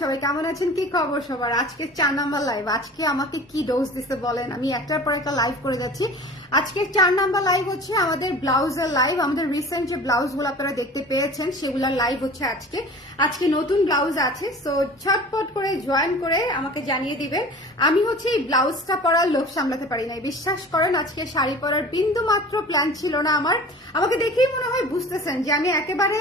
সবাই কেমন আছেন? কি খবর সবার? আজকে চার নাম্বার লাইভ আজকে আমাকে ডোজ দিতে বলেন? আমি একটার একটা লাইভ করে চার নাম্বার লাইভ হচ্ছে আমাদের ব্লাউজের লাইভ আমাদের রিসেন্ট যে ব্লাউজগুলো আপনারা দেখতে পেয়েছেন, সেগুলোর লাইভ হচ্ছে আজকে। আজকে নতুন ব্লাউজ আছে সো ছটপট করে জয়েন করে আমাকে জানিয়ে দিবেন। আমি হচ্ছে এই ব্লাউজটা পরার লোভ সামলাতে পারি না বিশ্বাস করেন, আজকে শাড়ি পরার বিন্দু মাত্র প্ল্যান ছিল না আমার। আমাকে দেখেই মনে হয় বুঝতেছেন যে আমি একেবারে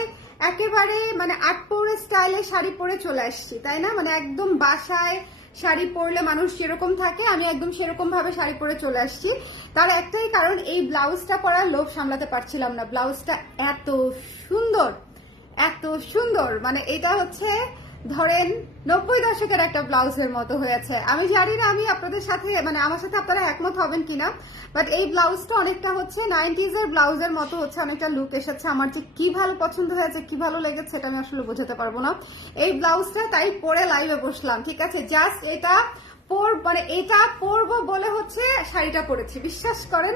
একেবারে মানে আট পৌরে স্টাইলে শাড়ি পরে চলে আসছি, তাই না? মানে একদম বাসায় শাড়ি পরলে মানুষ যেরকম থাকে, আমি একদম সেরকম ভাবে শাড়ি পরে চলে আসছি। তার একটাই কারণ, এই ব্লাউজটা পরার লোভ সামলাতে পারছিলাম না। ব্লাউজটা এত সুন্দর এত সুন্দর। মানে এটা হচ্ছে, ধরেন, নব্বই দশকের একটা ব্লাউজের মতো হয়েছে। আমি জানি না আমি আপনাদের সাথে মানে আমার সাথে আপনারা একমত হবেন কিনা। বাট এই ব্লাউজটা অনেকটা হচ্ছে নাইনটিজ এর ব্লাউজের মতো হচ্ছে অনেকটা লুক এসেছে। আমার যে কি ভালো পছন্দ হয়েছে, কি ভালো লেগেছে এটা আমি আসলে বোঝাতে পারব না। এই ব্লাউজটা তাই পরে লাইভে বসলাম, ঠিক আছে? জাস্ট এটা পর মানে এটা পরবো বলে হচ্ছে শাড়িটা পরেছি, বিশ্বাস করেন?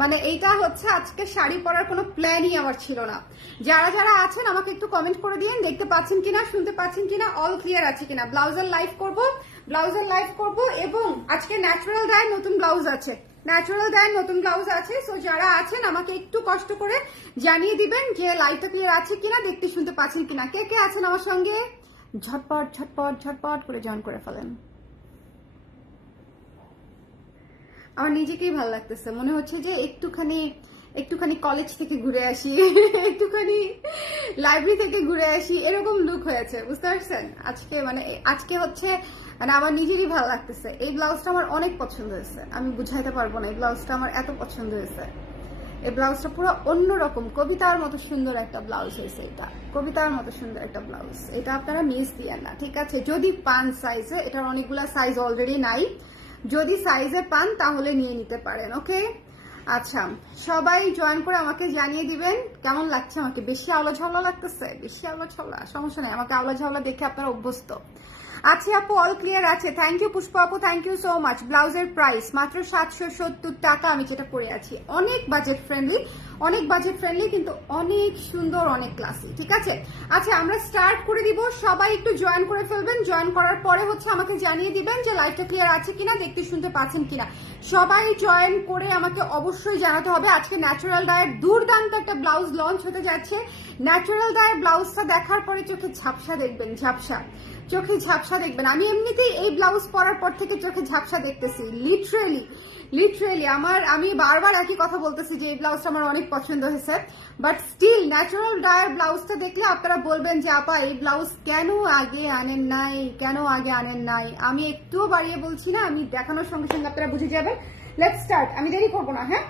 মানে এইটা হচ্ছে আজকে শাড়ি পরার কোনো প্ল্যানই আমার ছিল না। যারা যারা আছেন, আমাকে একটু কমেন্ট করে দিন দেখতে পাচ্ছেন কিনা, শুনতে পাচ্ছেন কিনা অল ক্লিয়ার আছে কিনা। ব্লাউজের লাইভ করব, ব্লাউজের লাইভ করব এবং আজকে ন্যাচারাল ডায়ের নতুন ব্লাউজ আছে। ন্যাচারাল ডায়ের নতুন ব্লাউজ আছে সো যারা আছেন, আমাকে একটু কষ্ট করে জানিয়ে দিবেন যে লাইভটা ক্লিয়ার আছে কিনা, দেখতে শুনতে পাচ্ছেন কিনা। কে কে আছেন আমার সঙ্গে? ঝটপট ঝটপট ঝটপট করে জয়েন করে ফেলেন। আমার নিজেকেই ভালো লাগতেছে। মনে হচ্ছে যে একটুখানি একটুখানি কলেজ থেকে ঘুরে আসি, একটুখানি লাইব্রেরি থেকে ঘুরে আসি, এরকম লুক হয়েছে। বুঝতে পারছেন? আজকে মানে আজকে হচ্ছে মানে আমার নিজেরই ভালো লাগতেছে। এই ব্লাউজটা আমার অনেক পছন্দ হয়েছে। আমি বুঝাইতে পারব না এই ব্লাউজটা আমার এত পছন্দ হয়েছে। এই ব্লাউজটা পুরো অন্যরকম। কবিতার মতো সুন্দর একটা ব্লাউজ হয়েছে এটা। কবিতার মতো সুন্দর একটা ব্লাউজ। এটা আপনারা মিস দিয়েন না, ঠিক আছে? যদি পান সাইজে এটার অনেকগুলা সাইজ অলরেডি নাই। যদি সাইজে পান, তাহলে নিয়ে নিতে পারেন ওকে আচ্ছা সবাই জয়েন করে আমাকে জানিয়ে দিবেন, কেমন লাগছে আমাকে? বেশি আলো ঝাওলা লাগতেছে? বেশি আলো ঝাওলা সমস্যা নেই, আমাকে আলো ঝাওলা দেখে আপনারা অভ্যস্ত। আছে আপু অল ক্লিয়ার আছে। থ্যাংক ইউ পুষ্প আপু থ্যাংক ইউ সো মাচ ব্লাউজের প্রাইস মাত্র সাতশো সত্তর টাকা, আমি যেটা পরে আছি। অনেক বাজেট ফ্রেন্ডলি অনেক বাজেট ফ্রেন্ডলি কিন্তু অনেক সুন্দর, অনেক ক্লাসি ঠিক আছে? আচ্ছা আমরা স্টার্ট করে দিব। সবাই একটু জয়েন করে ফেলবেন। জয়েন করার পরে হচ্ছে আমাকে জানিয়ে দিবেন যে লাইভটা ক্লিয়ার আছে কিনা, দেখতে শুনতে পাচ্ছেন কিনা। সবাই জয়েন করে আমাকে অবশ্যই জানাতে হবে। আজকে ন্যাচারাল ডায়ের দুর্দান্ত একটা ব্লাউজ লঞ্চ হতে যাচ্ছে। ন্যাচারাল ডায়ের ব্লাউজটা দেখার পরে চোখে ঝাপসা দেখবেন, ঝাপসা। চোখে ঝাপসা দেখবেন। আমি এমনিতেই এই ব্লাউজ পরার পর থেকে চোখে ঝাপসা দেখতেছি লিটারেলি লিটারেলি আমার, আমি বারবার একই কথা বলতেছি যে এই ব্লাউজটা আমার অনেক পছন্দ হয়েছে। বাট স্টিল ন্যাচারাল ডায়ার ব্লাউজটা দেখলে আপনারা বলবেন যে, আপা, এই ব্লাউজ কেন আগে আনেন নাই? কেন আগে আনেন নাই? আমি একটুও বাড়িয়ে বলছি না, আমি দেখানোর সঙ্গে সঙ্গে আপনারা বুঝে যাবেন। লেট স্টার্ট আমি দেরি করব না হ্যাঁ?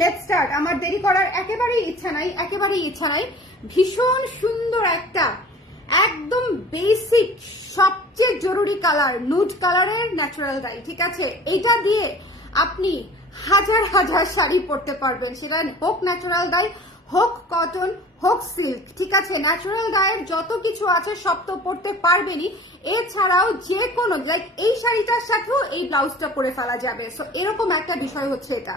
লেট স্টার্ট আমার দেরি করার একেবারেই ইচ্ছা নাই, একেবারেই ইচ্ছা নাই। ভীষণ সুন্দর একটা একদম বেসিক সবচেয়ে জরুরি কালার নুড কালারের ন্যাচারাল ডাই ঠিক আছে? এটা দিয়ে আপনি হাজার হাজার শাড়ি পরতে পারবেন। সেটা হোক ন্যাচারাল ডাই হোক কটন হোক সিল্ক ঠিক আছে? ন্যাচারাল ডায়ের যত কিছু আছে সব তো পরতে পারবেনই। এছাড়াও যে কোনো লাইক এই শাড়িটার সাথেও এই ব্লাউজটা পরে ফেলা যাবে। সো এরকম একটা বিষয় হচ্ছে এটা।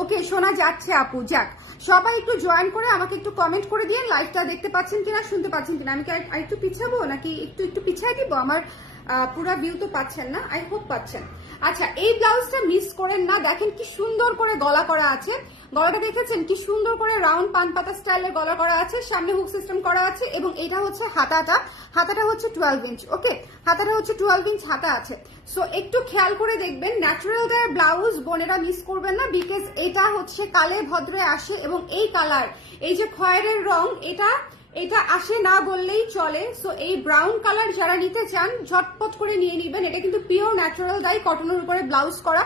ওকে শোনা যাচ্ছে আপু, যাক। সবাই একটু জয়েন করে আমাকে একটু কমেন্ট করে দিয়ে লাইভটা দেখতে পাচ্ছেন কিনা, শুনতে পাচ্ছেন কিনা। আমি কি আর- একটু পিছাবো নাকি একটু একটু পিছাই দিব আমার পুরা ভিউ তো পাচ্ছেন না। আই হোপ পাচ্ছেন। আচ্ছা এই ব্লাউজটা মিস করেন না। দেখেন কি সুন্দর করে গলা করা আছে। গলাটা দেখেছেন? কি সুন্দর করে রাউন্ড পান পাতা স্টাইলের গলা করা আছে। সামনে হুক সিস্টেম করা আছে এবং এটা হচ্ছে হাতাটা। হাতাটা হচ্ছে টুয়েলভ ইঞ্চ ওকে হাতাটা হচ্ছে টুয়েলভ ইঞ্চ হাতা আছে। সো একটু খেয়াল করে দেখবেন ন্যাচারাল গায়ের ব্লাউজ বোনেরা মিস করবেন না বিকজ এটা হচ্ছে কালে ভদ্রে আসে এবং এই কালার এই যে খয়েরের রং, এটা এটা আসে না বললেই চলে। সো এই ব্রাউন কালার যারা নিতে চান, ঝটপট করে নিয়ে নিবেন। এটা কিন্তু পিওর ন্যাচারাল ডাই কটনের উপরে ব্লাউজ করা।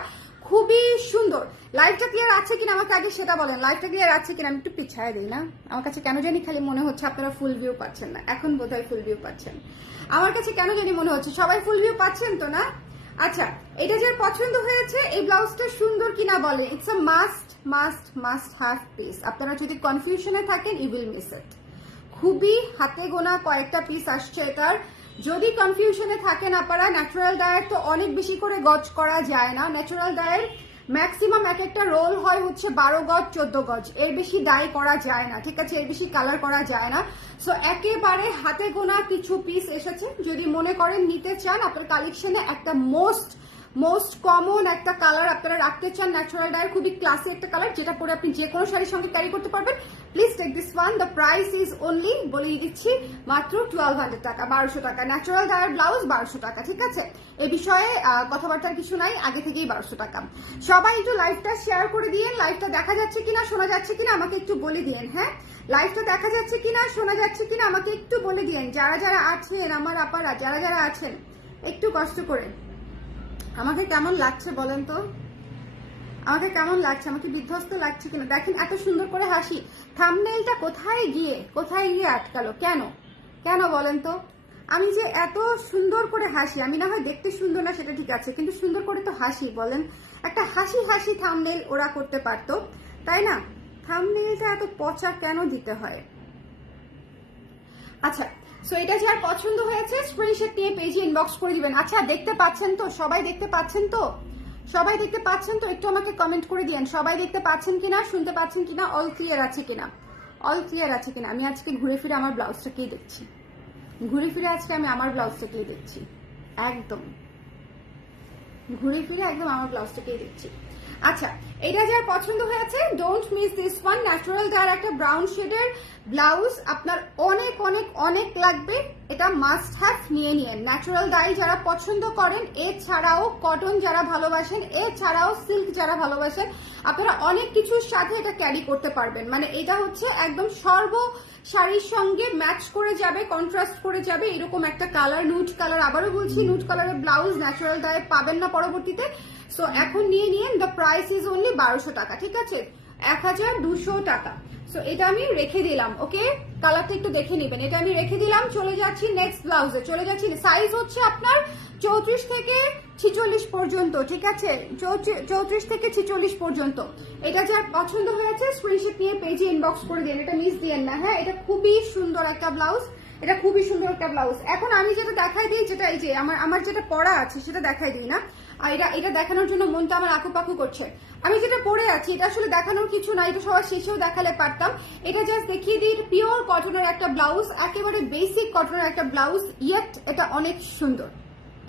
খুবই সুন্দর। লাইফটা ক্লিয়ার আছে কিনা আমাকে আগে সেটা বলেন। লাইফটা ক্লিয়ার আছে কিনা? আমি একটু পিছায় দিই না। আমার কাছে কেন জানি খালি মনে হচ্ছে আপনারা ফুল ভিউ পাচ্ছেন না। এখন বোধহয় ফুল ভিউ পাচ্ছেন। আমার কাছে কেন জানি মনে হচ্ছে সবাই ফুল ভিউ পাচ্ছেন তো না? আচ্ছা এটা যার পছন্দ হয়েছে, এই ব্লাউজটা সুন্দর কিনা বলে it's a must must must have piece আপনারা যদি কনফিউশনে থাকেন ইউ উইল মিস ইট খুবই হাতে গোনা কয়েকটা পিস আসছে এটার। যদি কনফিউশনে থাকেন আপনারা ন্যাচারাল ডায়ের তো অনেক বেশি করে গজ করা যায় না। ন্যাচারাল ডায়ের ম্যাক্সিমাম এক একটা রোল হয় হচ্ছে বারো গজ, চোদ্দ গজ। এর বেশি ডাই করা যায় না, ঠিক আছে? এর বেশি কালার করা যায় না। সো একেবারে হাতে গোনা কিছু পিস এসেছে। যদি মনে করেন নিতে চান, আপনার কালেকশনে একটা মোস্ট মোস্ট কমন একটা কালার আপনারা রাখতে চান ন্যাচারাল ডায়ের খুবই ক্লাসি একটা কালার যেটা পরে আপনি যে কোনো শাড়ির সঙ্গে ক্যারি করতে পারবেন। Please take this one the price is only বলে দিচ্ছি, মাত্র টুয়েলভ টাকা, বারোশো টাকা। ন্যাচারাল ডায়ের ব্লাউজ বারোশো টাকা, ঠিক আছে? এই বিষয়ে কথাবার্তার কিছু নাই, আগে থেকেই বারোশো টাকা। সবাই একটু লাইভটা শেয়ার করে দিয়ে লাইভটা দেখা যাচ্ছে কিনা, শোনা যাচ্ছে কিনা, আমাকে একটু বলে দিয়েন হ্যাঁ? লাইভটা দেখা যাচ্ছে কিনা, শোনা যাচ্ছে কিনা, আমাকে একটু বলে দিয়েন। যারা যারা আছেন, আমার আপারা, যারা যারা আছেন, একটু কষ্ট করে। আমাকে কেমন লাগছে বলেন তো? আমাকে কেমন লাগছে? আমাকে বিধ্বস্ত লাগছে কিনা? দেখেন এত সুন্দর করে হাসি। থামনেলটা কোথায় গিয়ে কোথায় গিয়ে আটকালো? কেন? কেন বলেন তো? আমি যে এত সুন্দর করে হাসি, আমি না হয় দেখতে সুন্দর না, সেটা ঠিক আছে, কিন্তু সুন্দর করে তো হাসি, বলেন। একটা হাসি হাসি থামনেল ওরা করতে পারতো, তাই না? থামনেলটা এত পচা কেন দিতে হয়? আচ্ছা সো এটা যার পছন্দ হয়েছে স্ক্রিনশট নিয়ে পেজে ইনবক্স করে দিবেন। আচ্ছা দেখতে পাচ্ছেন তো? সবাই দেখতে পাচ্ছেন তো? সবাই দেখতে পাচ্ছেন তো? একটু আমাকে কমেন্ট করে দিয়েন। সবাই দেখতে পাচ্ছেন কিনা, শুনতে পাচ্ছেন কিনা? অল ক্লিয়ার আছে কিনা? অল ক্লিয়ার আছে কিনা? আমি আজকে ঘুরে ফিরে আমার ব্লাউজটাকেই দেখছি। ঘুরে ফিরে আজকে আমি আমার ব্লাউজটাকেই দেখছি। একদম। ঘুরে ফিরে একদম আমার ব্লাউজটাকেই দেখছি। আচ্ছা এটা যার পছন্দ হয়েছে don't miss this one natural যার একটা ব্রাউন শেডের ব্লাউজ আপনার অনেক অনেক অনেক লাগবে, এটা মাস্ট হ্যাভ নিয়ে নিন। ন্যাচারাল ডাই যারা পছন্দ করেন, এছাড়াও কটন যারা ভালোবাসেন, এছাড়াও সিল্ক যারা ভালোবাসেন, আপনারা অনেক কিছুর সাথে এটা ক্যারি করতে পারবেন। মানে এটা হচ্ছে একদম সর্ব শাড়ির সঙ্গে ম্যাচ করে যাবে কন্ট্রাস্ট করে যাবে, এরকম একটা কালার নুট কালার আবারও বলছি নুট কালারের ব্লাউজ ন্যাচারাল ডায়ে পাবেন না পরবর্তীতে। সো এখন নিয়ে নিন দ্য প্রাইস ইজ অনলি বারোশো টাকা, ঠিক আছে? এক হাজার দুশো টাকা। সো এটা আমি রেখে দিলাম ওকে কালারটা একটু দেখে নেবেন। এটা আমি রেখে দিলাম, চলে যাচ্ছি নেক্সট ব্লাউজে চলে যাচ্ছি সাইজ হচ্ছে আপনার চৌত্রিশ থেকে ছিচল্লিশ পর্যন্ত, ঠিক আছে? চৌত্রিশ থেকে ছিচল্লিশ পর্যন্ত। এটা যার পছন্দ হয়েছে স্ক্রিনশট নিয়ে পেজে ইনবক্স করে দিন। এটা মিস দিয়েন না হ্যাঁ? এটা খুবই সুন্দর একটা ব্লাউজ এটা খুবই সুন্দর একটা ব্লাউজ এখন আমি যেটা দেখাই দিই, যেটা এই যে, আমার আমার যেটা পরা আছে, সেটা দেখাই দিই না। আর এটা এটা দেখানোর জন্য মনটা আমার আকুপাকু করছে। আমি যেটা পরে আছি, এটা আসলে দেখানোর কিছু না, এটা সবার শেষেও দেখালে পারতাম। এটা জাস্ট দেখিয়ে দিই পিওর কটনের একটা ব্লাউজ একেবারে বেসিক কটনের একটা ব্লাউজ ইয়েট এটা অনেক সুন্দর।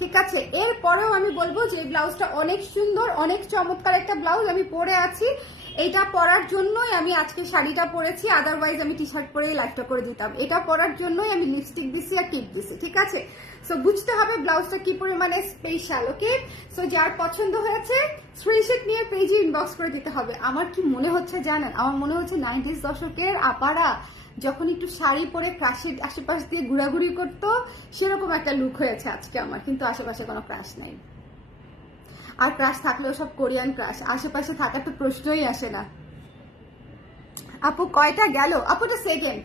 ঠিক আছে? এরপরেও আমি বলব যে ব্লাউজটা অনেক সুন্দর, অনেক চমৎকার একটা ব্লাউজ আমি পরে আছি। এটা পরার জন্যই আমি আজকে শাড়িটা পরেছি আদারওয়াইজ আমি টি শার্ট পরে লাইফটা করে দিতাম। এটা পরার জন্যই আমি লিপস্টিক দিছি আর টিপ দিছি, ঠিক আছে? সো বুঝতে হবে ব্লাউজটা কি পরিমাণে স্পেশাল ওকে সো যার পছন্দ হয়েছে স্ক্রিনশট নিয়ে পেজে ইনবক্স করে দিতে হবে। আমার কি মনে হচ্ছে জানেন? আমার মনে হচ্ছে নাইনটিস দশকের আপারা যখন একটু শাড়ি পরে ক্রাশের আশেপাশ দিয়ে ঘোরাঘুরি করতো, সেরকম একটা লুক হয়েছে আজকে আমার, কিন্তু আশেপাশে কোনো ক্রাশ নাই। আর ক্রাশ থাকলেও সব কোরিয়ান ক্রাশ আশেপাশে থাকার তো প্রশ্নই আসে না। আপু, কয়টা গেল? আপুটা সেকেন্ড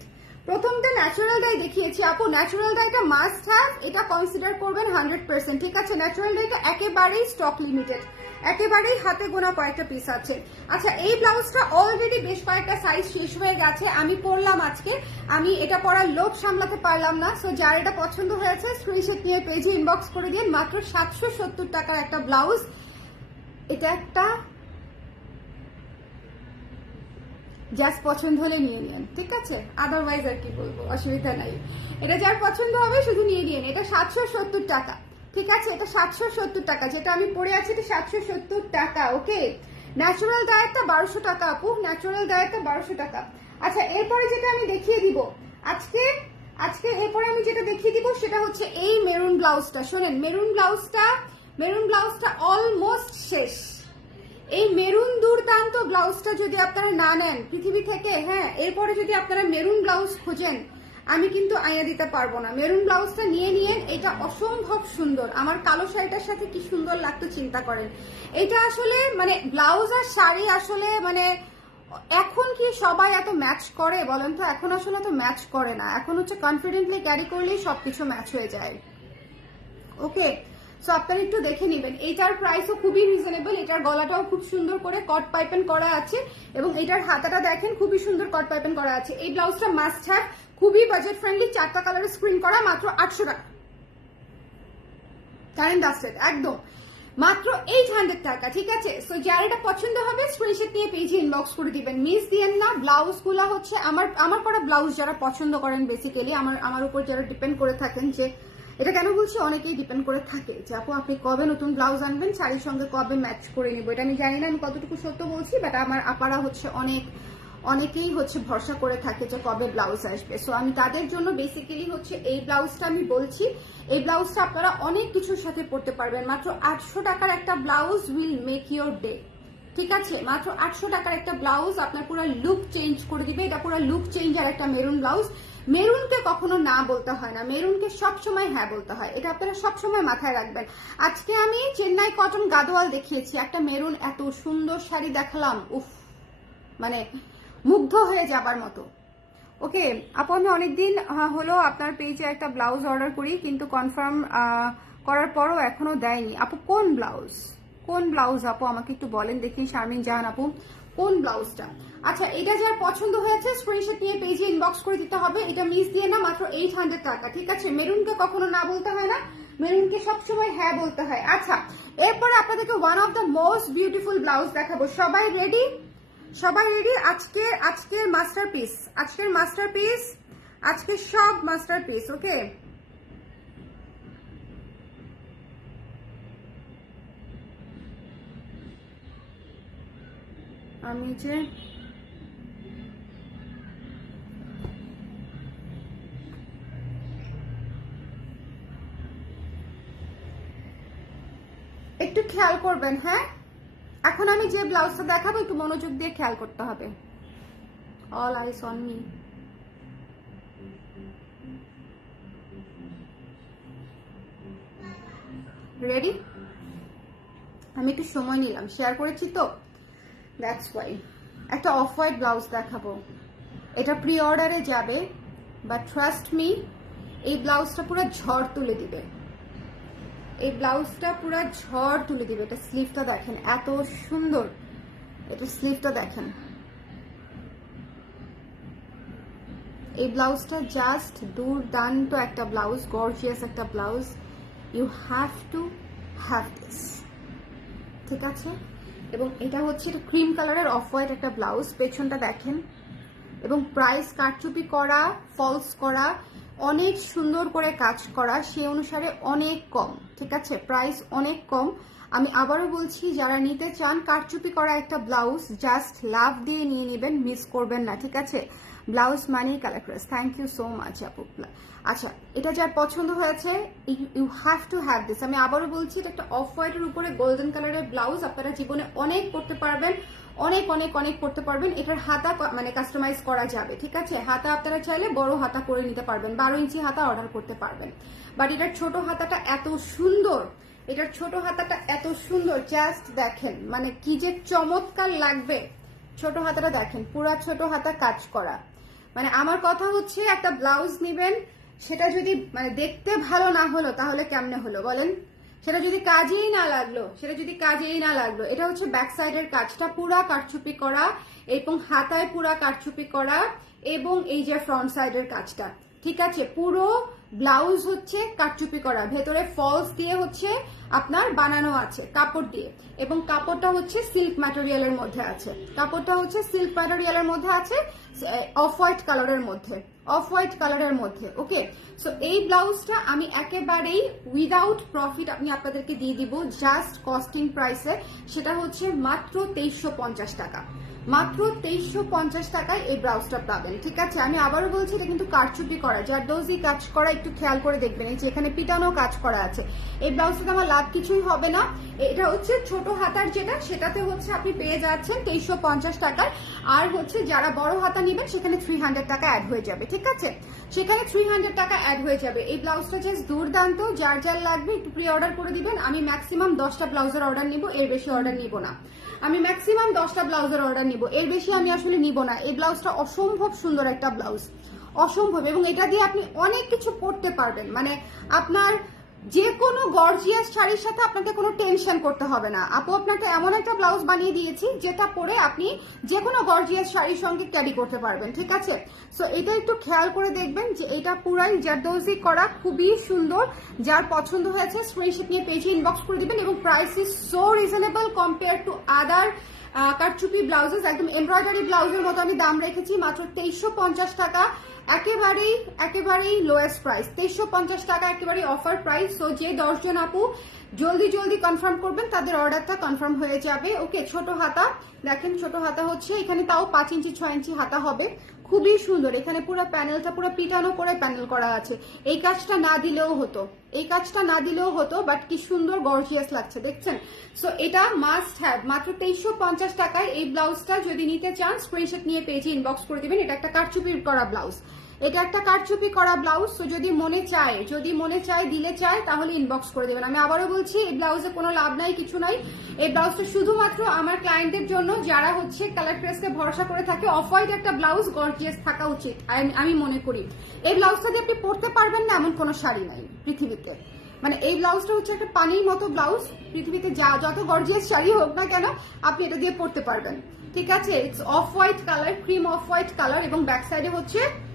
প্রথমটা ন্যাচারাল ডাই দেখিয়েছি। আপু ন্যাচারাল ডাইটা মাস্ট হ্যাভ এটা কনসিডার করবেন হান্ড্রেড পার্সেন্ট ঠিক আছে ন্যাচারাল ডাইটা একেবারেই স্টক লিমিটেড একেবারেই হাতে গোনা কয়েকটা পিস আছে। আচ্ছা এই ব্লাউজটা অলরেডি বেশ কয়েকটা সাইজ শেষ হয়ে গেছে। আমি পরলাম আজকে। আমি এটা পরার লোভ সামলাতে পারলাম না। সো যার এটা পছন্দ হয়েছে স্ক্রিনশট নিয়ে পেজে ইনবক্স করে দিন। মাত্র সাতশো সত্তর টাকার একটা ব্লাউজ। এটা একটা জাস্ট পছন্দ হলে নিয়ে নিন ঠিক আছে? আদারওয়াইজ আর কি বলব, অসুবিধা নাই। এটা যার পছন্দ হবে শুধু নিয়ে নিন এটা সাতশো সত্তর টাকা, ঠিক আছে? এটা সাতশো সত্তর টাকা, যেটা আমি পরে আছি এটা সাতশো সত্তর টাকা, ওকে? ন্যাচুরাল ডায়েটটা বারোশো টাকা, আপু ন্যাচুরাল ডায়েটটা বারোশো টাকা। আচ্ছা এরপরে যেটা আমি দেখিয়ে দিব, আজকে আজকে এরপরে আমি যেটা দেখিয়ে দিব সেটা হচ্ছে এই মেরুন ব্লাউজটা, শোনেন, মেরুন ব্লাউজটা মেরুন ব্লাউজটা অলমোস্ট শেষ। এই মেরুন দুর্দান্ত ব্লাউজটা যদি আপনারা না নেন, পৃথিবী থেকে হ্যাঁ এরপরে যদি আপনারা মেরুন ব্লাউজ খোঁজেন, আমি কিন্তু আইয়া দিতে পারব না। মেরুন ব্লাউজটা নিয়ে নিয়েন, এটা অসম্ভব সুন্দর। আমার কালো শাড়িটার সাথে কি সুন্দর লাগতো চিন্তা করেন। এটা আসলে মানে ব্লাউজ আর শাড়ি আসলে মানে এখন কি সবাই এত ম্যাচ করে বলেন তো? এখন আসলে এত ম্যাচ করে না। এখন হচ্ছে কনফিডেন্টলি ক্যারি করলেই সবকিছু ম্যাচ হয়ে যায়। ওকে সো আপনারা একটু দেখে নেবেন। এটার প্রাইসও খুবই রিজনেবল এটার গলাটাও খুব সুন্দর করে কট পাইপেন করা আছে এবং এটার হাতাটা দেখেন, খুবই সুন্দর কট পাইপেন করা আছে। এই ব্লাউজটা মাস্ট হ্যাভ খুবই বাজেট ফ্রেন্ডলি চারটা কালারের স্ক্রিন করা, মাত্র আটশো টাকা। কারেন্ট ডাস্টেড একদম। মাত্র এইট হান্ড্রেড টাকা, ঠিক আছে? সো যার এটা পছন্দ হবে স্ক্রিনশট নিয়ে পেজে ইনবক্স করে দিবেন। মিস দিয়েন না ব্লাউজগুলা হচ্ছে আমার আমার পরা ব্লাউজ যারা পছন্দ করেন বেসিক্যালি আমার আমার উপর যারা ডিপেন্ড করে থাকেন যে এটা কেন বলছি? অনেকেই ডিপেন্ড করে থাকে যে, আপু, আপনি কবে নতুন ব্লাউজ আনবেন? শাড়ির সঙ্গে কবে ম্যাচ করে নিব? এটা আমি জানি না, আমি কতটুকু সত্য বলছি বাট আমার আপারা হচ্ছে অনেক, অনেকেই হচ্ছে ভরসা করে থাকে যে কবে ব্লাউজ আসবে। সো আমি তাদের জন্য বেসিক্যালি হচ্ছে এই ব্লাউজটা আমি বলছি। এই ব্লাউজটা আপনারা অনেক কিছুর সাথে পড়তে পারবেন। মাত্র আটশো টাকার একটা blouse will make your day ঠিক আছে, মাত্র আটশো টাকার একটা ব্লাউজ আপনার পুরো লুক চেঞ্জ করে দিবে। এটা পুরো লুক চেঞ্জ আর একটা মেরুন ব্লাউজ। মেরুনকে কখনো না বলতে হয় না, মেরুনকে সবসময় হ্যাঁ বলতে হয়। এটা আপনারা সবসময় মাথায় রাখবেন। আজকে আমি চেন্নাই কটন গাদোয়াল দেখিয়েছি, একটা মেরুন এত সুন্দর শাড়ি দেখালাম, উফ মানে মুগ্ধ হয়ে যাবার মতো। ওকে, আপু, আমি অনেকদিন হলো আপনার পেজে একটা ব্লাউজ অর্ডার করি, কিন্তু কনফার্ম করার পরও এখনও দেয়নি। আপু, কোন ব্লাউজ? কোন ব্লাউজ আপু? আমাকে একটু বলেন, দেখি শারমিন জাহান আপু, কোন ব্লাউজটা আচ্ছা এটা যার পছন্দ হয়েছে স্ক্রিনশট নিয়ে পেজে ইনবক্স করে দিতে হবে। এটা মিস দিয়ে না, মাত্র এইট হান্ড্রেড টাকা, ঠিক আছে? মেরুনকে কখনো না বলতে হয় না, মেরুনকে সবসময় হ্যাঁ বলতে হয়। আচ্ছা এরপরে আপনাদেরকে one of the most beautiful blouse দেখাবো। সবাই রেডি সবাই রেডি আজকে, আজকের মাস্টারপিস আজকের মাস্টার মাস্টারপিস আজকে সব মাস্টারপিস ওকে আমি যে একটু খেয়াল করবেন হ্যাঁ? এখন আমি যে ব্লাউজটা দেখাবো, একটু মনোযোগ দিয়ে খেয়াল করতে হবে। All eyes on me ready আমি একটু সময় নিলাম। শেয়ার করেছি তো? দ্যাটস ওয়াই একটা অফ হোয়াইট ব্লাউজ দেখাবো। এটা প্রি অর্ডারে যাবে বাট ট্রাস্ট মি এই ব্লাউজটা পুরো ঝড় তুলে দিবে। এই ব্লাউজটা পুরো ঝড় তুলে দিবে। এটা স্লিভটা দেখেন, এত সুন্দর। এটা স্লিভটা দেখেন। এই ব্লাউজটা জাস্ট দুর্দান্ত একটা ব্লাউজ গর্জিয়াস একটা blouse you have to have this ঠিক আছে? এবং এটা হচ্ছে ক্রিম কালারের অফ হোয়াইট একটা ব্লাউজ পেছনটা দেখেন। এবং প্রাইস কারচুপি করা ফলস করা, অনেক সুন্দর করে কাজ করা, সে অনুসারে অনেক কম, ঠিক আছে? প্রাইস অনেক কম। আমি আবারও বলছি, যারা নিতে চান কারচুপি করা একটা ব্লাউজ জাস্ট লাভ দিয়ে নিয়ে নেবেন মিস করবেন না, ঠিক আছে? ব্লাউজ মানেই colour crush thank you so much আপু। আচ্ছা এটা যার পছন্দ হয়েছে you have to have this আমি আবারও বলছি, এটা একটা অফ হোয়াইটের উপরে গোল্ডেন কালারের ব্লাউজ। আপনারা জীবনে অনেক করতে পারবেন, অনেক অনেক অনেক করতে পারবেন। এটার হাতা মানে কাস্টমাইজ করা যাবে, ঠিক আছে? হাতা আপনারা চাইলে বড় হাতা করে নিতে পারবেন, বারো ইঞ্চি হাতা অর্ডার করতে পারবেন। বাট এটার ছোট হাতাটা এত সুন্দর, এটার ছোট হাতাটা এত সুন্দর জাস্ট দেখেন মানে কি যে চমৎকার লাগবে। ছোট হাতাটা দেখেন, পুরা ছোট হাতা কাজ করা। মানে আমার কথা হচ্ছে একটা ব্লাউজ নেবেন, সেটা যদি মানে দেখতে ভালো না হলো, তাহলে কেমনে হলো বলেন? সেটা যদি কাজেই না লাগল, সেটা যদি কাজেই না লাগল, এটা হচ্ছে ব্যাক সাইডের কাজটা, পুরা কারচুপি করা এবং হাতায় পুরা কারচুপি করা এবং এই যে ফ্রন্ট সাইডের কাজটা, ঠিক আছে? পুরো ব্লাউজ হচ্ছে কারচুপি করা, ভেতরে ফলস দিয়ে হচ্ছে আপনার বানানো আছে, কাপড় দিয়ে। এবং কাপড়টা হচ্ছে সিল্ক ম্যাটেরিয়ালের মধ্যে আছে। কাপড়টা হচ্ছে সিল্ক ম্যাটেরিয়ালের মধ্যে আছে অফ হোয়াইট কালারের মধ্যে, অফ হোয়াইট কালারের মধ্যে, ওকে? সো এই ব্লাউজটা আমি একেবারেই উইদাউট প্রফিট আমি আপনাদেরকে দিয়ে দিব জাস্ট কস্টিং প্রাইসে সেটা হচ্ছে মাত্র তেইশশো টাকা। মাত্র তেইশশো পঞ্চাশ টাকায় এই ব্লাউজটা পাবেন। ঠিক আছে, আমি আবারও বলছি, এটা কিন্তু কারচুপি করা। যার ডোজি কাজ করা, একটু খেয়াল করে দেখবেন। এই যে এখানে পিটানো কাজ করা আছে। এই ব্লাউজটাতে আমার লাভ কিছুই হবে না। এটা হচ্ছে ছোট হাতার যেটা, সেটাতে হচ্ছে আপনি পেয়ে যাচ্ছেন তেইশশো পঞ্চাশ টাকার আর হচ্ছে যারা বড় হাতা নেবেন, সেখানে থ্রি হান্ড্রেড টাকা অ্যাড হয়ে যাবে। ঠিক আছে? সেখানে থ্রি হান্ড্রেড টাকা অ্যাড হয়ে যাবে। এই ব্লাউজটা জাস্ট দুর্দান্ত। যার যার লাগবে, একটু প্রি অর্ডার করে দিবেন। আমি ম্যাক্সিমাম দশটা ব্লাউজের অর্ডার নিব, এর বেশি অর্ডার নিব না। আমি ম্যাক্সিমাম দশটা ব্লাউজের অর্ডার নিব। এর বেশি আমি আসলে নিব না। এই ব্লাউজটা অসম্ভব সুন্দর একটা ব্লাউজ। অসম্ভব। এবং এটা দিয়ে আপনি অনেক কিছু করতে পারবেন। মানে আপনার যে কোনো গর্জিয়াস শাড়ির সাথে আপনাকে কোনো টেনশন করতে হবে না। আপু, আপনাকে এমন একটা ব্লাউজ বানিয়ে দিয়েছি, যেটা পরে আপনি যে কোনো গর্জিয়াস শাড়ির সঙ্গে ক্যারি করতে পারবেন, ঠিক আছে? সো এটা একটু খেয়াল করে দেখবেন যে এটা পুরাই জারদৌজি করা, খুবই সুন্দর। যার পছন্দ হয়েছে স্ক্রিনশট নিয়ে পেজে ইনবক্স করে দেবেন এবং price is so reasonable compare to other কারচুপি ব্লাউজেস একদম এমব্রয়ডারি ব্লাউজের মতো আমি দাম রেখেছি, মাত্র তেইশশো টাকা। একেবারেই একেবারেই লোয়েস্ট প্রাইস তেইশশো পঞ্চাশ টাকা একেবারেই অফার প্রাইস সো যে দশজন আপু জলদি জলদি কনফার্ম করবেন, তাদের অর্ডারটা কনফার্ম হয়ে যাবে। ওকে ছোট হাতা। দেখেন, ছোট হাতা হচ্ছে, এখানে তাও পাঁচ ইঞ্চি, ছয় ইঞ্চি হাতা হবে। খুবই সুন্দর। এখানে পুরো প্যানেলটা পুরো পিটানো করে প্যানেল করা আছে। এই কাজটা না দিলেও হতো। এই কাজটা না দিলেও হতো বাট কি সুন্দর গর্জিয়াস লাগছে, দেখছেন? সো এটা মাস্ট হ্যাভ মাত্র তেইশশো পঞ্চাশ টাকায় এই ব্লাউজটা যদি নিতে চান স্ক্রিনশট নিয়ে পেজে ইনবক্স করে দিবেন। এটা একটা কারচুপির করা ব্লাউজ এটা একটা কারচুপি করা ব্লাউজ তো যদি মনে চায়, যদি মনে চায়, দিলে চায়, তাহলে ইনবক্স করে দেবেন। আমি আবারও বলছি, এই ব্লাউজে কোনো লাভ নাই, কিছু নাই। এই ব্লাউজটা শুধুমাত্র আমার ক্লায়েন্টদের জন্য, যারা হচ্ছে কালার প্রেসকে ভরসা করে থাকে অফ হোয়াইট একটা ব্লাউজ গর্জিয়াস থাকা উচিত, আমি- মনে করি। এই ব্লাউজটা দিয়ে আপনি পরতে পারবেন না, এমন কোনো শাড়ি নাই পৃথিবীতে। মানে এই ব্লাউজটা হচ্ছে একটা পানির মতো ব্লাউজ পৃথিবীতে যা, যত গর্জিয়াস শাড়ি হোক না কেন, আপনি এটা দিয়ে পরতে পারবেন। ঠিক আছে? It's off white colour cream off white colour এবং ব্যাক সাইডে হচ্ছে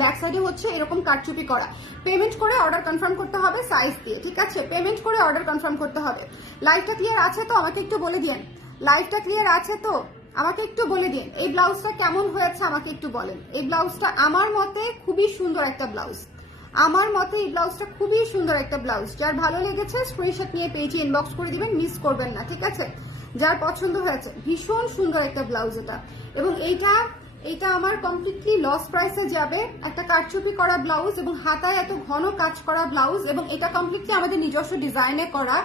ব্যাক সাইডে হচ্ছে এরকম কারচুপি করা। পেমেন্ট করে অর্ডার কনফার্ম করতে হবে সাইজ দিয়ে, ঠিক আছে? পেমেন্ট করে অর্ডার কনফার্ম করতে হবে। লাইফটা ক্লিয়ার আছে তো? আমাকে একটু বলে দিন লাইফটা ক্লিয়ার আছে তো? আমাকে একটু বলে দিন এই ব্লাউজটা কেমন হয়েছে আমাকে একটু বলেন। এই ব্লাউজটা আমার মতে খুবই সুন্দর একটা ব্লাউজ আমার মতে এই ব্লাউজটা খুবই সুন্দর একটা ব্লাউজ যার ভালো লেগেছে স্ক্রিনশট নিয়ে পেজে ইনবক্স করে দিবেন মিস করবেন না, ঠিক আছে? যার পছন্দ হয়েছে, ভীষণ সুন্দর একটা ব্লাউজ এটা। এবং এইটা এটা আমার কমপ্লিটলি লস প্রাইসে যাবে। একটা কারচুপি করা ব্লাউজ এবং হাতায় এত ঘন কাজ করা ব্লাউজ এবং এটা কমপ্লিটলি আমাদের নিজস্ব ডিজাইনে করা।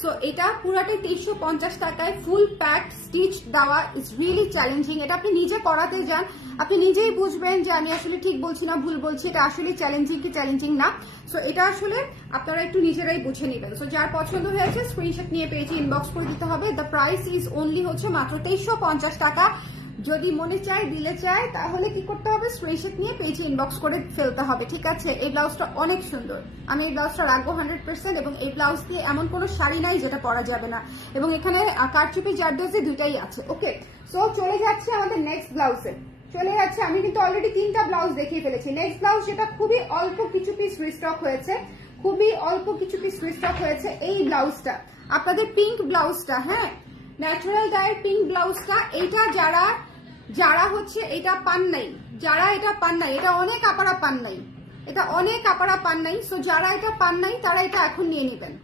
সো এটা পুরাটাই তেইশশো পঞ্চাশ টাকায় ফুল প্যাক স্টিচ দেওয়া ইজ রিয়েলি চ্যালেঞ্জিং এটা আপনি নিজে করাতে যান। আপনি নিজেই বুঝবেন যে আমি আসলে ঠিক বলছি না, ভুল বলছি, এটা আসলে চ্যালেঞ্জিং কি চ্যালেঞ্জিং না। সো এটা আসলে আপনারা একটু নিজেরাই বুঝে নেবেন। সো যার পছন্দ হয়েছে স্ক্রিনশট নিয়ে পেয়েছি ইনবক্স করে দিতে হবে। দ্য প্রাইস ইজ অনলি হচ্ছে মাত্র তেইশশো পঞ্চাশ টাকা। যদি মনে চায়, দিলে চায়, তাহলে কি করতে হবে? স্ক্রিনশট নিয়ে পেজে ইনবক্স করে ফেলতে হবে, ঠিক আছে? এই ব্লাউজটা অনেক সুন্দর। আমি এই ব্লাউজটা রাখব হান্ড্রেড পার্সেন্ট এবং এই ব্লাউজ দিয়ে এমন কোনো শাড়ি নাই যেটা পরা যাবে না। এবং এখানে কারচুপি, জারদোজি দুইটাই আছে ওকে সো চলে যাচ্ছে আমাদের নেক্সট ব্লাউজে। চলে যাচ্ছে, আমি কিন্তু অলরেডি তিনটা ব্লাউজ দেখিয়ে ফেলেছি। নেক্সট ব্লাউজ যেটা খুবই অল্প কিছু পিস রিস্টক হয়েছে, খুবই অল্প কিছু পিস রিস্টক হয়েছে এই ব্লাউজটা। আপনাদের পিঙ্ক ব্লাউজটা হ্যাঁ? ন্যাচারাল ডায়ের পিঙ্ক ব্লাউজটা, এইটা যারা যারা হচ্ছে এটা পান নাই, যারা এটা পান নাই, এটা অনেক আপারা পান নাই, এটা অনেক আপারা পান নাই সো যারা এটা পান নাই, তারা এটা এখন নিয়ে নেবেন।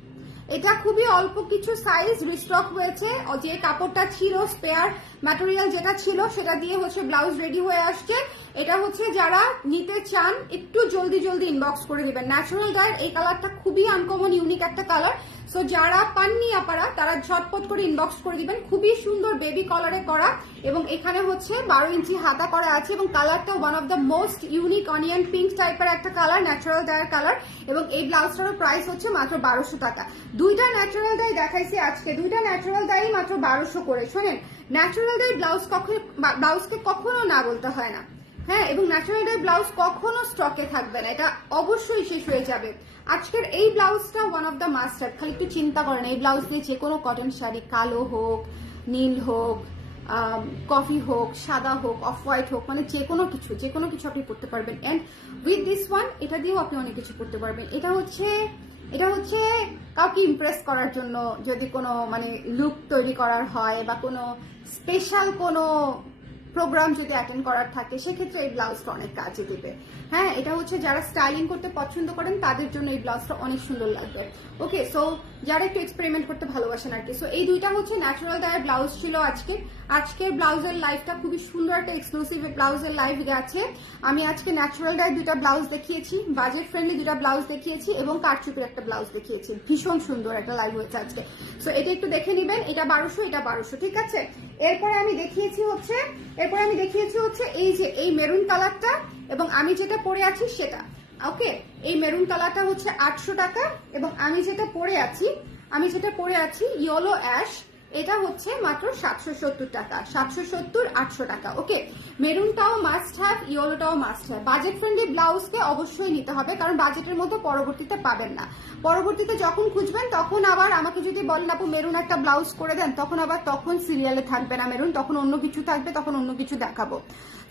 এটা খুবই অল্প কিছু সাইজ রিস্টক হয়েছে যে কাপড়টা ছিল স্পেয়ার ম্যাটেরিয়াল যেটা ছিল, সেটা দিয়ে হচ্ছে ব্লাউজ রেডি হয়ে আসছে। এটা হচ্ছে যারা নিতে চান, একটু জলদি জলদি ইনবক্স করে দিবেন ন্যাচারাল ডায়ের এই কালারটা খুবই আনকমন ইউনিক একটা কালার সো যারা পাননি আপারা তারা ঝটপট করে ইনবক্স করে দিবেন। খুবই সুন্দর বেবি কলারে করা এবং এখানে হচ্ছে বারো ইঞ্চি হাতা করা আছে এবং কালারটা one of the most unique onion pink টাইপের একটা কালার ন্যাচারাল ডায়ের কালার এবং এই ব্লাউজটারও প্রাইস হচ্ছে মাত্র বারোশো টাকা। দুইটা ন্যাচারাল ডাই দেখাইছি আজকে। দুইটা ন্যাচারাল ডাই মাত্র বারোশো করে। শোনেন ন্যাচারাল ডাই ব্লাউজ কখনো ব্লাউজকে কখনো না বলতে হয় না। হ্যাঁ এবং ন্যাচারাল ডাই ব্লাউজ কখনো স্টকে থাকবে না। এটা অবশ্যই শেষ হয়ে যাবে। আজকের এই ব্লাউজটা ওয়ান অফ দ্য মাস্টার খালি একটু চিন্তা করেন এই ব্লাউজ দিয়ে যে কোনো কটন শাড়ি, কালো হোক, নীল হোক কফি হোক, সাদা হোক অফ হোয়াইট হোক মানে যে কোনো কিছু, যে কোনো কিছু আপনি পড়তে পারবেন। অ্যান্ড উইথ দিস ওয়ান এটা দিয়েও আপনি অনেক কিছু পড়তে পারবেন। এটা হচ্ছে এটা হচ্ছে কাউকে ইমপ্রেস করার জন্য যদি কোনো মানে লুক তৈরি করার হয় বা কোনো স্পেশাল কোনো প্রোগ্রাম যদি অ্যাটেন্ড করার থাকে, সেক্ষেত্রে এই ব্লাউজটা অনেক কাজে দেবে। হ্যাঁ এটা হচ্ছে যারা স্টাইলিং করতে পছন্দ করেন, তাদের জন্য এই ব্লাউজটা অনেক সুন্দর লাগবে। ওকে সো যারা একটু এক্সপেরিমেন্ট করতে ভালোবাসেন আর কি। সো এই দুইটা হচ্ছে ন্যাচারাল ডায়ের ব্লাউজ ছিল আজকে। আজকের ব্লাউজের লাইফটা খুবই সুন্দর একটা এক্সক্লুসিভ ব্লাউজের লাইভ গেছে। আমি আজকে ন্যাচারাল ডায়ের দুইটা ব্লাউজ দেখিয়েছি বাজেট ফ্রেন্ডলি দুটা ব্লাউজ দেখিয়েছি এবং কারচুপির একটা ব্লাউজ দেখিয়েছি। ভীষণ সুন্দর একটা লাইভ হয়েছে আজকে। সো এটা একটু দেখে নিবেন, এটা বারোশো এটা বারোশো, ঠিক আছে? এরপরে আমি দেখিয়েছি হচ্ছে, এরপরে আমি দেখিয়েছি হচ্ছে এই যে এই মেরুন কালারটা এবং আমি যেটা পরে আছি সেটা। ওকে এই মেরুন কালারটা হচ্ছে আটশো টাকা এবং আমি যেটা পরে আছি, আমি যেটা পরে আছি ইয়েলো অ্যাশ এটা হচ্ছে মাত্র সাতশো সত্তর টাকা। সাতশো সত্তর, আটশো টাকা। ওকে? মেরুনটাও মাস্ট হ্যাভ ইয়েলোটাও মাস্ট হ্যাভ বাজেট ফ্রেন্ডলি ব্লাউজকে অবশ্যই নিতে হবে, কারণ বাজেটের মধ্যে পরবর্তীতে পাবেন না। পরবর্তীতে যখন খুঁজবেন, তখন আবার আমাকে যদি বলেন, আপু, মেরুন একটা ব্লাউজ করে দেন, তখন আবার তখন সিরিয়ালে থাকবে না মেরুন, তখন অন্য কিছু থাকবে, তখন অন্য কিছু দেখাবো।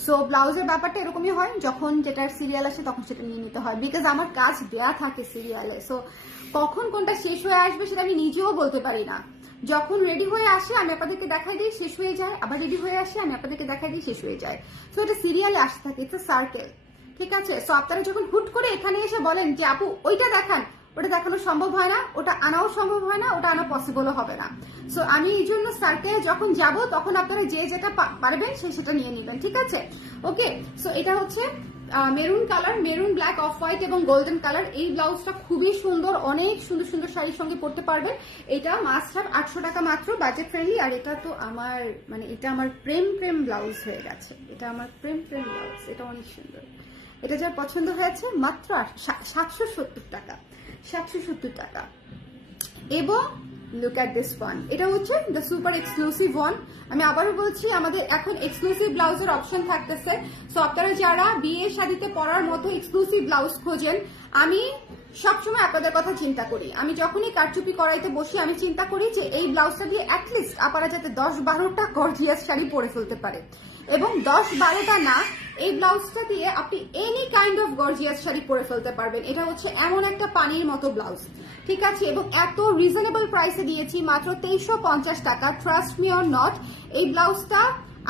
সো ব্লাউজের ব্যাপারটা এরকমই হয়, যখন যেটার সিরিয়াল আসে তখন সেটা নিয়ে নিতে হয়। বিকজ আমার কাজ দেয়া থাকে সিরিয়ালে সো কখন কোনটা শেষ হয়ে আসবে সেটা আমি নিজেও বলতে পারি না। যখন রেডি হয়ে আসে, আমি আপনাদেরকে দেখাই দিই, শেষ হয়ে যায়। আবার রেডি হয়ে আসে, আমি আপনাদেরকে দেখাই দিই, শেষ হয়ে যায়। সো এটা সিরিয়ালে আসতে থাকে ইটস সার্কেল ঠিক আছে? সো আপনারা যখন হুট করে এখানে এসে বলেন যে, আপু, ওইটা দেখান। ওটা দেখানো সম্ভব হয় না, ওটা আনাও সম্ভব হয় না, ওটা আনা পসিবলও হবে না। সো আমি এই জন্য স্যারকে যখন যাব, তখন আপনারা যে যেটা পারবেন সে সেটা নিয়ে নেবেন, ঠিক আছে? ওকে সো এটা হচ্ছে maroon colour maroon black off white এবং গোল্ডেন কালার এই ব্লাউজটা খুবই সুন্দর, অনেক সুন্দর সুন্দর শাড়ির সঙ্গে পরতে পারবেন। এটা মাস্ট হ্যাভ আটশো টাকা মাত্র বাজেট ফ্রেন্ডলি আর এটা তো আমার মানে এটা আমার প্রেম প্রেম ব্লাউজ হয়ে গেছে। এটা আমার প্রেম প্রেম ব্লাউজ এটা অনেক সুন্দর। এটা যার পছন্দ হয়েছে মাত্র সাতশো সত্তর টাকা। সাতশো সত্তর টাকা। এবং লুক অ্যাট দিস ওয়ান এটা হচ্ছে দ্য সুপার এক্সক্লুসিভ ওয়ান আমি আবারও বলছি, আমাদের এখন এক্সক্লুসিভ ব্লাউজের অপশন থাকতেছে। সো আপনারা যারা বিয়ে শাদিতে পরার মতো এক্সক্লুসিভ ব্লাউজ খোঁজেন, আমি সবসময় আপনাদের কথা চিন্তা করি। আমি যখনই কারচুপি করাইতে বসি, আমি চিন্তা করি যে এই ব্লাউজটা দিয়ে অ্যাটলিস্ট আপনারা যাতে দশ বারোটা গর্জিয়াস শাড়ি পরে ফেলতে পারে। এবং দশ বারোটা না এই ব্লাউজটা দিয়ে আপনি any kind of gorgeous sari পরে ফেলতে পারবেন। এটা হচ্ছে এমন একটা পানির মতো ব্লাউজ। ঠিক আছে? এবং এত রিজনেবল প্রাইসে দিয়েছি, মাত্র তেইশশো পঞ্চাশ টাকা। ট্রাস্ট মি অর নট এই ব্লাউজটা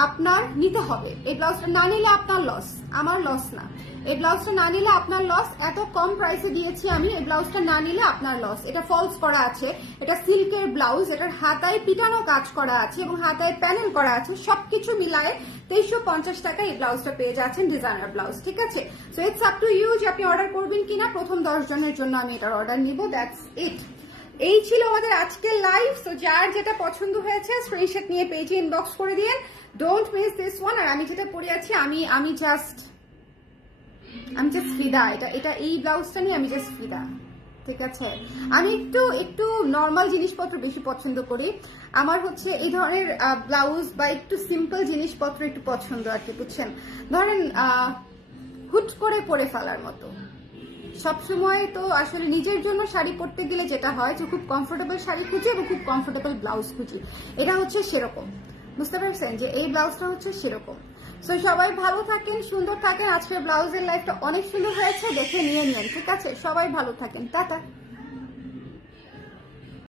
আপনার নিতে হবে। এই ব্লাউজটা না নিলে আপনার লস আমার লস না। এই ব্লাউজটা না নিলে আপনার লস এত কম প্রাইসে দিয়েছি আমি, এই ব্লাউজটা না নিলে আপনার লস এটা ফলস করা আছে, এটা সিল্কের ব্লাউজ এটার হাতায় পিটানো কাজ করা আছে এবং হাতায় প্যানেল করা আছে, সবকিছু মিলায়ে তেইশশো পঞ্চাশ টাকা এই ব্লাউজটা পেয়ে যাচ্ছেন ডিজাইনার ব্লাউজ ঠিক আছে? So it's up to you যে আপনি অর্ডার করবেন কিনা, প্রথম দশ জনের জন্য আমি এটার অর্ডার নিব দ্যাটস ইট এই ছিল আমাদের আজকের লাইভ তো যার যেটা পছন্দ হয়েছে স্ক্রিনশট নিয়ে পেজে ইনবক্স করে দিন ডোন্ট মিস দিস ওয়ান আর আমি যেটা পরে আছি, আমি আমি জাস্ট আমি জাস্ট ফিদা, এটা এটা এই ব্লাউজটা নিয়ে আমি জাস্ট ফিদা, ঠিক আছে? আমি একটু একটু নর্মাল জিনিসপত্র বেশি পছন্দ করি। আমার হচ্ছে এই ধরনের ব্লাউজ বা একটু সিম্পল জিনিসপত্র একটু পছন্দ আর কি, বুঝছেন? ধরেন হুট করে পরে ফেলার মতো। সবসময় তো আসলে নিজের জন্য শাড়ি পরতে গেলে যেটা হয় যে খুব কমফোর্টেবল শাড়ি খুঁজি এবং খুব কমফোর্টেবল ব্লাউজ খুঁজি। এটা হচ্ছে সেরকম। বুঝতে পারছেন? যে এই ব্লাউজটা হচ্ছে সেরকম। সো সবাই ভালো থাকেন, সুন্দর থাকেন। আজকের ব্লাউজের লাইফটা অনেক সুন্দর হয়েছে, দেখে নিয়ে নিন, ঠিক আছে? সবাই ভালো থাকেন। টাটা।